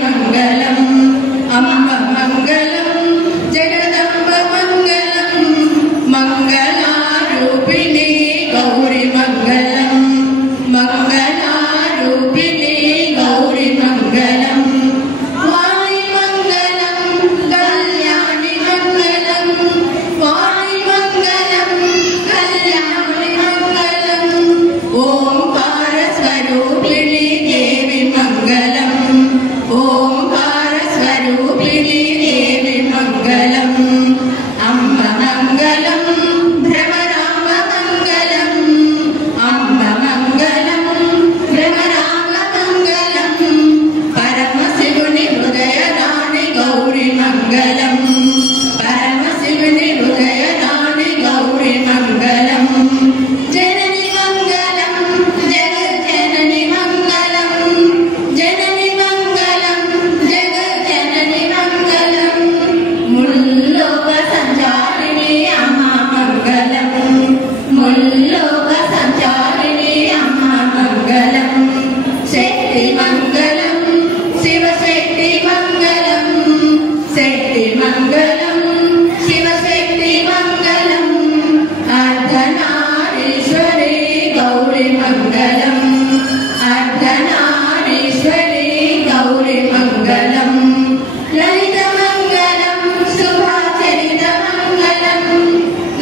మంగళం అమ్మ మంగళం జగదంబ మంగళం మంగళారూపిణి గౌరి మంగళం మంగళారూపిణి గౌరి మంగళం వాణి మంగళం కళ్యాణి మంగళం వాణి మంగళం కళ్యాణి మంగళం ఓంకార స్వరూపిణి దేవి మంగళం ఓంకార స్వరూపిణి దేవి మంగళం అమ్మ మంగళం భ్రమరామ మంగళం అమ్మ మంగళం భ్రమరామ మంగళం పరమశివుని హృదయదాని గౌరి మంగళం పరమశివుని హృదయదాని గౌరి మంగళం జనని మంగళం జగజ్జనని మంగళం జనని మంగళం జగజ్జనని మంగళం ముల్లోక సంచారిణి అమ్మ మంగళం ముల్లోక సంచారిణి అమ్మ మంగళం శక్తి మంగళం శివశక్తి మంగళం శక్తి మంగళం శివశక్తి మంగళం అర్ధనారీశ్వరి గౌరి మంగళం అర్ధనారీశ్వరి గౌరి మంగళం లలిత మంగళం శుభాచరిత మంగళం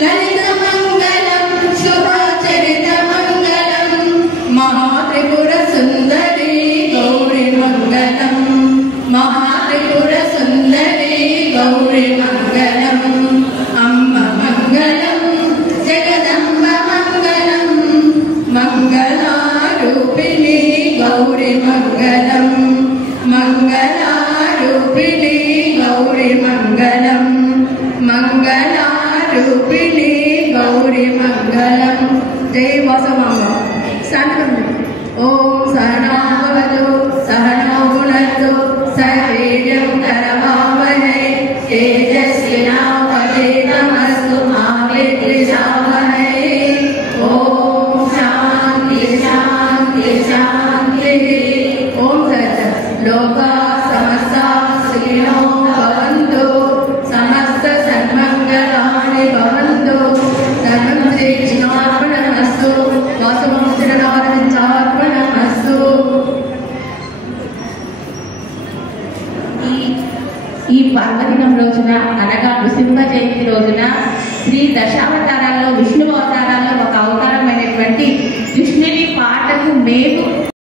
లలిత మంగళం శుభాచరిత మంగళం మహాత్రిపుర సుందరి గౌరి మంగళం మహాత్రిపుర సుందరి గౌరి మంగళం అమ్మ మంగళం జగదంబ మంగళం మంగళారూపిణి గౌరి మంగళం మంగళారూపిణి గౌరి మంగళం మంగళారూపిణి గౌరి మంగళం జై వాసవామ శాంతం ఓం సహనా భవతు సహనౌ భునక్తు సహ వీర్యం కరవావహై తేజస్వినావధీతమస్తు మా విద్విషావహై ఓం శాంతి శాంతి శాంతి ఓం సత్ లోకా సమస్తా సుఖినో భవంతు సమస్త సన్మంగళాని భవంతు సర్వం శ్రీకృష్ణార్పణమస్తు వాసవం శ్రీనారాయణార్పణమస్తు. ఈ పర్వదినం రోజున అనగా నృసింహ జయంతి రోజున శ్రీ దశావతారాల్లో విష్ణు అవతారాల్లో ఒక అవతారమైనటువంటి కృష్ణుని పాటకు మేము